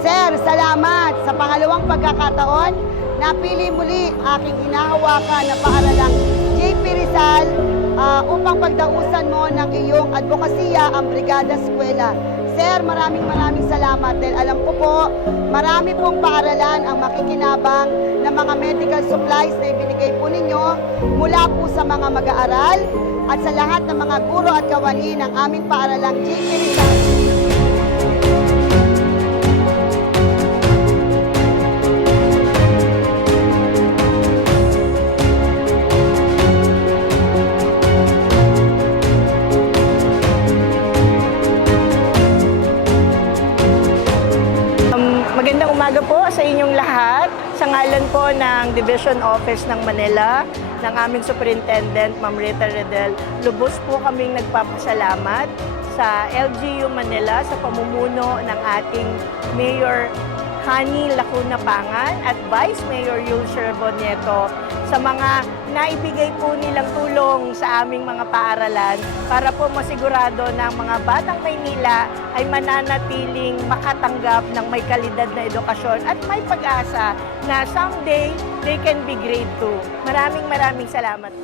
Sir, salamat sa pangalawang pagkakataon. Napili muli aking hinahawakan na paaralang JP Rizal ah, upang pagdausan mo ng iyong advokasya ang Brigada Eskwela. Sir, maraming maraming salamat dahil alam ko po, marami pong paaralan ang makikinabang ng mga medical supplies na ibinigay po ninyo mula po sa mga mag-aaral at sa lahat ng mga guro at kawani ng aming paaralang JP Rizal. Inyong lahat. Sa ngalan po ng Division Office ng Manila, ng aming Superintendent, Ma'am Rita Redel, lubos po kaming nagpapasalamat sa LGU Manila sa pamumuno ng ating Mayor Hani Lacuna Pangan at Vice Mayor Yulcer Bonieto sa mga naibigay po nilang tulong sa aming mga paaralan para po masigurado na ang mga batang Maynila ay mananatiling makatanggap ng may kalidad na edukasyon at may pag-asa na someday they can be grade 2. Maraming maraming salamat.